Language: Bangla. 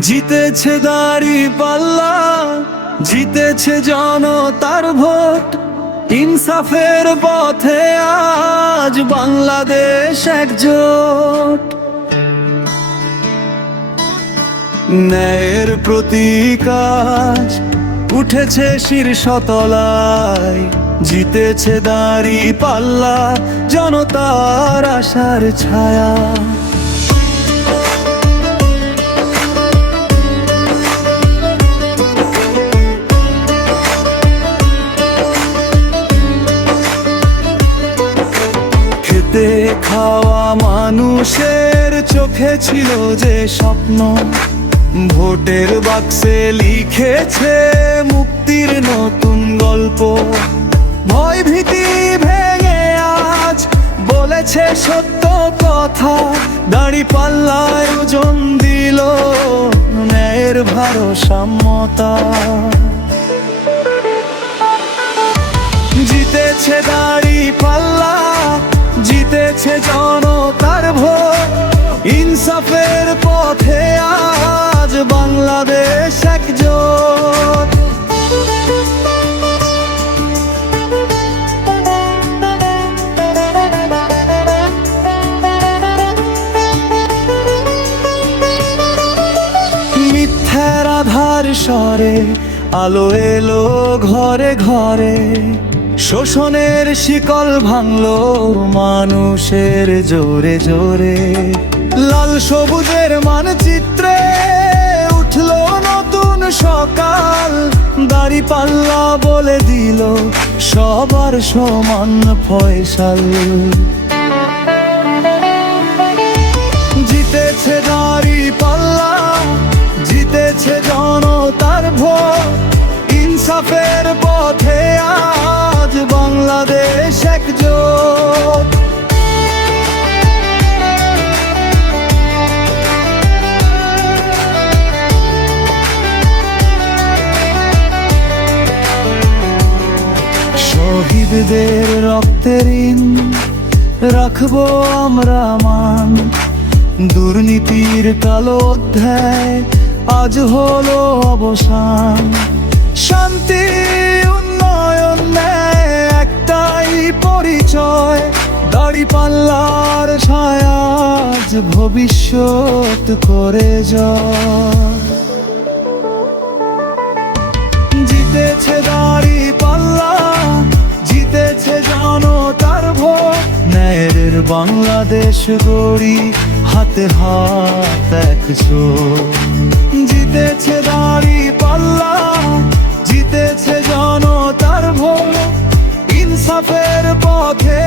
জিতেছে দাঁড়িপাল্লা, জিতেছে জনতার ভোট। ইনসাফের পথে আজ বাংলাদেশ একজোট। ন্যায়ের প্রতীক আজ উঠেছে শীর্ষতলায়। জিতেছে দাঁড়িপাল্লা, জনতার আশার ছায়া। খেতে খাওয়া মানুষের চোখে ছিল যে স্বপ্ন, ভোটের বাক্সে লিখেছে মুক্তির নতুন গল্প। ভয় ভীতি ভেঙে আজ বলেছে সত্য কথা। দাঁড়িপাল্লায় ওজন দিল ন্যায়ের ভারসাম্যতা। জিতেছে দাঁড়িপাল্লা, জিতেছে জনতার ভোট। ইনসাফের পথে আজ বাংলাদেশ একজোট। মিথ্যার আধার সরে আলো এলো ঘরে ঘরে। শোষণের শিকল ভাঙলো মানুষের জোরে জোরে। লাল সবুজের মানচিত্রে উঠলো নতুন সকাল। দাঁড়িপাল্লা বলে দিল সবার সমান ফয়সাল। জিতেছে দাঁড়িপাল্লা, জিতেছে জনতার ভোট। ইনসাফের পথে আজ বাংলাদেশ একজোট। শহীদদের রক্তের ঋণ রাখবো আমরা মান। দুর্নীতির কালো অধ্যায় আজ হলো অবসান। শান্তি উন্নয়ন ন্যায় একটাই পরিচয়। দাঁড়িপাল্লার ছায়া আজ ভবিষ্যৎ করে যায়। জিতেছে দাঁড়িপাল্লা, জিতেছে জনতার ভোট। ন্যায়ের বাংলাদেশ গড়ি হাতে হাত একজোট। জিতেছে দাঁড়িপাল্লা, জিতেছে জনতার ভোট। ইনসাফের পথে